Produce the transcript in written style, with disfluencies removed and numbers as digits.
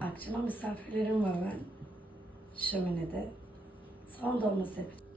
Akşama misafirlerim var ben. Şöminede. Soğan dolması yapacağım.